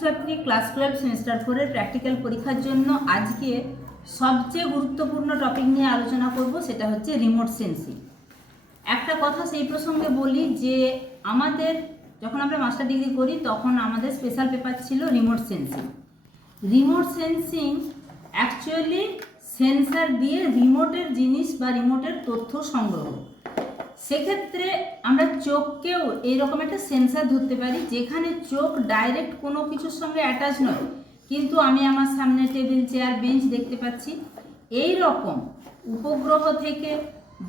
ছাত্রছাত্রী class 12 semester 4 এর practical পরীক্ষার জন্য আজকে সবচেয়ে গুরুত্বপূর্ণ টপিক নিয়ে আলোচনা করব, সেটা হচ্ছে রিমোট সেন্সিং। একটা কথা সেই প্রসঙ্গে বলি যে আমাদের যখন আমরা মাস্টার ডিগ্রি করি তখন আমাদের স্পেশাল পেপার ছিল remote sensing. Remote sensing actually sensor দিয়ে রিমোটের জিনিস বা রিমোটের তথ্য সংগ্রহ। সেক্ষেত্রে আমরা চোখকেও এইরকম একটা সেন্সার ধরতে পারি, যেখানে চোখ ডাইরেক্ট কোনো কিছুর সঙ্গে অ্যাটাচ নয়, কিন্তু আমি আমার সামনে টেবিল, চেয়ার, বেঞ্চ দেখতে পাচ্ছি। এই রকম উপগ্রহ থেকে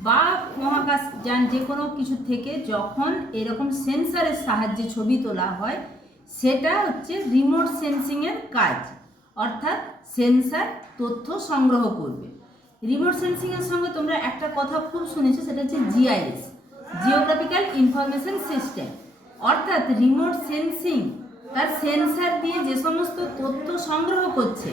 বা মহাকাশ যান যে কোনো কিছু থেকে যখন এরকম সেন্সারের সাহায্যে ছবি তোলা হয়, সেটা হচ্ছে রিমোট সেন্সিংয়ের কাজ। অর্থাৎ সেন্সার তথ্য সংগ্রহ করবে। রিমোট সেন্সিংয়ের সঙ্গে তোমরা একটা কথা খুব শুনেছো, সেটা হচ্ছে জিআইএস, জিওগ্রাফিক্যাল ইনফরমেশন সিস্টেম। অর্থাৎ রিমোট সেন্সিং তার সেন্সার দিয়ে যে সমস্ত তথ্য সংগ্রহ করছে,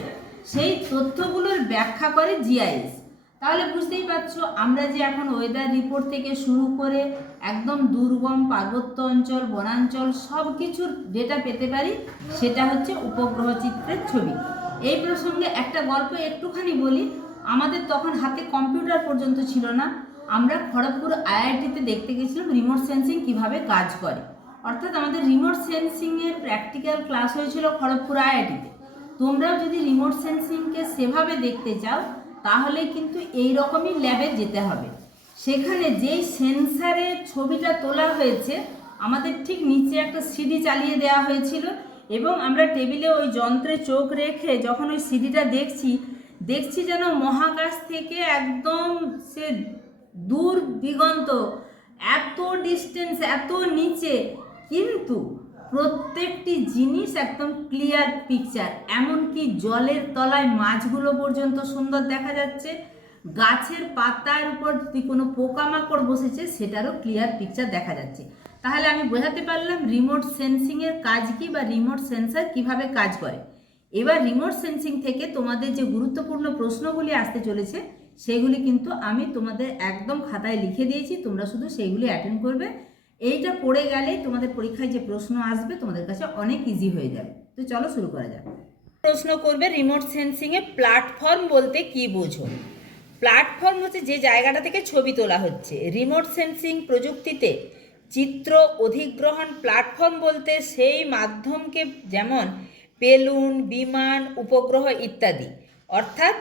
সেই তথ্যগুলোর ব্যাখ্যা করে জিআইএস। তাহলে বুঝতেই পারছো, আমরা যে এখন ওয়েদার রিপোর্ট থেকে শুরু করে একদম দুর্গম পার্বত্য অঞ্চল, বনাঞ্চল সব কিছুর ডেটা পেতে পারি, সেটা হচ্ছে উপগ্রহ চিত্রের ছবি। এই প্রসঙ্গে একটা গল্প একটুখানি বলি। আমাদের তখন হাতে কম্পিউটার পর্যন্ত ছিল না। আমরা খড়গপুর আইআইটিতে দেখতে গেছিলাম রিমোট সেন্সিং কিভাবে কাজ করে। অর্থাৎ আমাদের রিমোট সেন্সিংয়ের প্র্যাকটিক্যাল ক্লাস হয়েছিল খড়গপুর আইআইটিতে। তোমরাও যদি রিমোট সেন্সিংকে সেভাবে দেখতে চাও, তাহলে কিন্তু এই রকমই ল্যাবে যেতে হবে। সেখানে যেই সেন্সারে ছবিটা তোলা হয়েছে, আমাদের ঠিক নিচে একটা সিডি চালিয়ে দেওয়া হয়েছিল, এবং আমরা টেবিলে ওই যন্ত্রে চোখ রেখে যখন ওই সিডিটা দেখছি যেন মহাকাশ থেকে একদম সে দূর দিগন্ত, এত ডিস্টেন্স, এত নিচে, কিন্তু প্রত্যেকটি জিনিস একদম ক্লিয়ার পিকচার। এমনকি জলের তলায় মাছগুলো পর্যন্ত সুন্দর দেখা যাচ্ছে, গাছের পাতার উপর যদি কোনো পোকামাকড় বসেছে সেটারও ক্লিয়ার পিকচার দেখা যাচ্ছে। তাহলে আমি বোঝাতে পারলাম রিমোট সেন্সিংয়ের কাজ কি, বা রিমোট সেন্সার কিভাবে কাজ করে। এবার রিমোট সেন্সিং থেকে তোমাদের যে গুরুত্বপূর্ণ প্রশ্নগুলি আসতে চলেছে, সেগুলি কিন্তু আমি তোমাদের একদম খাতায় লিখে দিয়েছি, তোমরা শুধু সেইগুলি অ্যাটেন্ড করবে। এইটা পড়ে গেলেই তোমাদের পরীক্ষায় যে প্রশ্ন আসবে তোমাদের কাছে অনেক ইজি হয়ে যাবে। তো চলো শুরু করা যাক। প্রশ্ন করবে, রিমোট সেন্সিংয়ে প্ল্যাটফর্ম বলতে কি বোঝো? প্ল্যাটফর্ম হচ্ছে যে জায়গাটা থেকে ছবি তোলা হচ্ছে। রিমোট সেন্সিং প্রযুক্তিতে চিত্র অধিগ্রহণ প্ল্যাটফর্ম বলতে সেই মাধ্যমকে, যেমন বেলুন, বিমান, উপগ্রহ ইত্যাদি। অর্থাৎ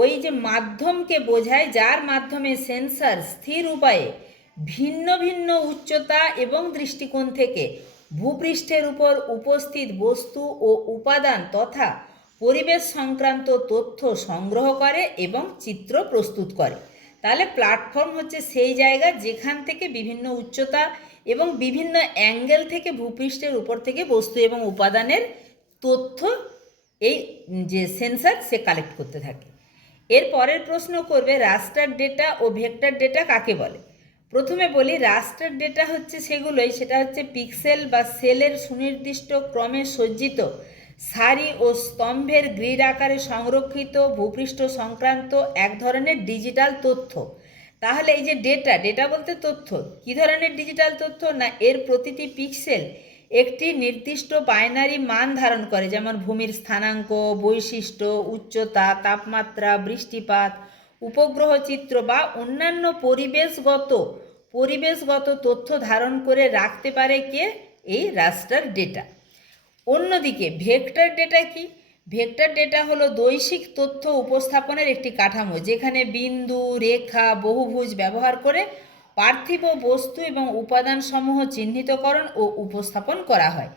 ওই যে মাধ্যমকে বোঝায়, যার মাধ্যমে সেন্সর স্থির উপায়ে ভিন্ন ভিন্ন উচ্চতা এবং দৃষ্টিকোণ থেকে ভূপৃষ্ঠের উপর উপস্থিত বস্তু ও উপাদান তথা পরিবেশ সংক্রান্ত তথ্য সংগ্রহ করে এবং চিত্র প্রস্তুত করে। তাহলে প্ল্যাটফর্ম হচ্ছে সেই জায়গা যেখান থেকে বিভিন্ন উচ্চতা এবং বিভিন্ন অ্যাঙ্গেল থেকে ভূপৃষ্ঠের উপর থেকে বস্তু এবং উপাদানের তথ্য এই যে সেন্সর সে কালেক্ট করতে থাকে। এর পরের প্রশ্ন করবে, রাস্টার ডেটা ও ভেক্টর ডেটা কাকে বলে? প্রথমে বলি, রাস্টার ডেটা হচ্ছে সেগুলোই, সেটা হচ্ছে পিক্সেল বা সেলের সুনির্দিষ্ট ক্রমে সজ্জিত সারি ও স্তম্ভের গ্রিড আকারে সংরক্ষিত ভূপৃষ্ঠ সংক্রান্ত এক ধরনের ডিজিটাল তথ্য। তাহলে এই যে ডেটা বলতে তথ্য, কী ধরনের ডিজিটাল তথ্য? না, এর প্রতিটি পিক্সেল একটি নির্দিষ্ট বাইনারি মান ধারণ করে, যেমন ভূমির স্থানাঙ্ক, বৈশিষ্ট্য, উচ্চতা, তাপমাত্রা, বৃষ্টিপাত, উপগ্রহ চিত্র বা অন্যান্য পরিবেশগত তথ্য ধারণ করে রাখতে পারে কে? এই রাস্টার ডেটা। অন্যদিকে ভেক্টর ডেটা কি? ভেক্টর ডেটা হলো দৈশিক তথ্য উপস্থাপনের একটি কাঠামো, যেখানে বিন্দু, রেখা, বহুভুজ ব্যবহার করে পার্থিব বস্তু এবং উপাদানসমূহ চিহ্নিতকরণ ও উপস্থাপন করা হয়।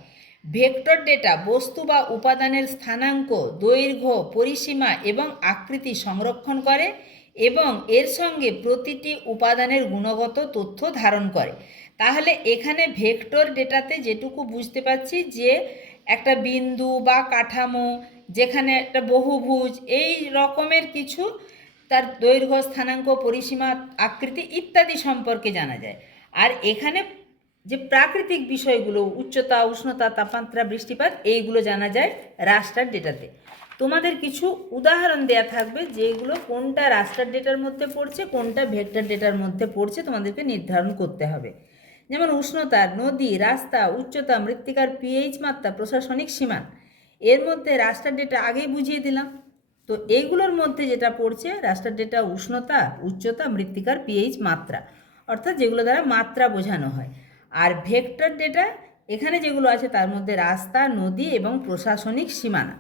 ভেক্টর ডেটা বস্তু বা উপাদানের স্থানাঙ্ক, দৈর্ঘ্য, পরিসীমা এবং আকৃতি সংরক্ষণ করে এবং এর সঙ্গে প্রতিটি উপাদানের গুণগত তথ্য ধারণ করে। তাহলে এখানে ভেক্টর ডেটাতে যেটুকু বুঝতে পারছি, যে একটা বিন্দু বা কাঠামো, যেখানে একটা বহুভুজ, এই রকমের কিছু, তার দৈর্ঘ্য, স্থানাঙ্ক, পরিসীমা, আকৃতি ইত্যাদি সম্পর্কে জানা যায়। আর এখানে যে প্রাকৃতিক বিষয়গুলো, উচ্চতা, উষ্ণতা, তাপমাত্রা, বৃষ্টিপাত, এইগুলো জানা যায় রাস্টার ডেটাতে। তোমাদের কিছু উদাহরণ দেয়া থাকবে, যেগুলো কোনটা রাস্টার ডেটার মধ্যে পড়ছে, কোনটা ভেক্টর ডেটার মধ্যে পড়ছে, তোমাদেরকে নির্ধারণ করতে হবে। যেমন উষ্ণতা, নদী, রাস্তা, উচ্চতা, মৃত্তিকার পিএইচ মাত্রা, প্রশাসনিক সীমা, এর মধ্যে রাস্টার ডেটা আগেই বুঝিয়ে দিলাম। তো এইগুলোর মধ্যে যেটা পড়ছে রাস্টার ডেটা উষ্ণতা, উচ্চতা, মৃত্তিকার পিএইচ, মাত্রা, অর্থাৎ যেগুলো দ্বারা মাত্রা বোঝানো হয়। আর ভেক্টর ডেটা এখানে যেগুলো আছে তার মধ্যে রাস্তা, নদী এবং প্রশাসনিক সীমানা।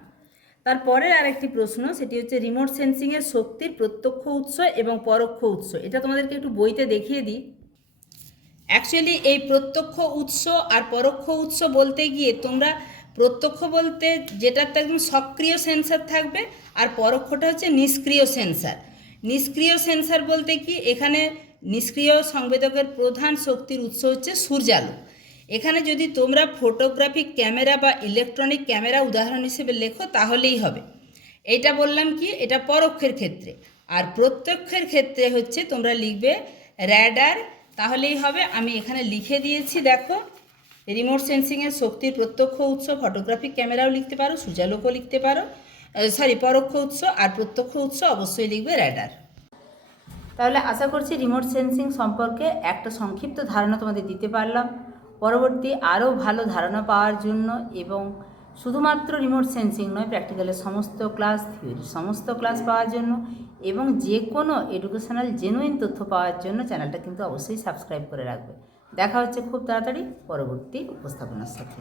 তারপরের আরেকটি প্রশ্ন, সেটি হচ্ছে রিমোট সেন্সিংয়ের শক্তির প্রত্যক্ষ উৎস এবং পরোক্ষ উৎস। এটা তোমাদেরকে একটু বইতে দেখিয়ে দিই। অ্যাকচুয়ালি এই প্রত্যক্ষ উৎস আর পরোক্ষ উৎস বলতে গিয়ে তোমরা প্রত্যক্ষ বলতে যেটাতে একদম সক্রিয় সেন্সার থাকবে, আর পরোক্ষটা হচ্ছে নিষ্ক্রিয় সেন্সার। নিষ্ক্রিয় সেন্সার বলতে কি, এখানে নিষ্ক্রিয় সংবেদকের প্রধান শক্তির উৎস হচ্ছে সূর্যালো। এখানে যদি তোমরা ফটোগ্রাফিক ক্যামেরা বা ইলেকট্রনিক ক্যামেরা উদাহরণ হিসেবে লেখো তাহলেই হবে। এইটা বললাম কি, এটা পরোক্ষের ক্ষেত্রে। আর প্রত্যক্ষের ক্ষেত্রে হচ্ছে তোমরা লিখবে র্যাডার, তাহলেই হবে। আমি এখানে লিখে দিয়েছি, দেখো। রিমোট সেন্সিংয়ের শক্তির প্রত্যক্ষ উৎস ফটোগ্রাফিক ক্যামেরাও লিখতে পারো, সূর্যালোকও লিখতে পারো, পরোক্ষ উৎস। আর প্রত্যক্ষ উৎস অবশ্যই লিখবে র্যাডার। তাহলে আশা করছি রিমোট সেন্সিং সম্পর্কে একটা সংক্ষিপ্ত ধারণা তোমাদের দিতে পারলাম। পরবর্তী আরও ভালো ধারণা পাওয়ার জন্য এবং শুধুমাত্র রিমোট সেন্সিং নয়, প্র্যাকটিক্যালের সমস্ত ক্লাস, থিওরির সমস্ত ক্লাস পাওয়ার জন্য এবং যে কোনো এডুকেশনাল জেনুইন তথ্য পাওয়ার জন্য চ্যানেলটা কিন্তু অবশ্যই সাবস্ক্রাইব করে রাখবে। দেখা হচ্ছে খুব তাড়াতাড়ি পরবর্তী উপস্থাপনার সাথে।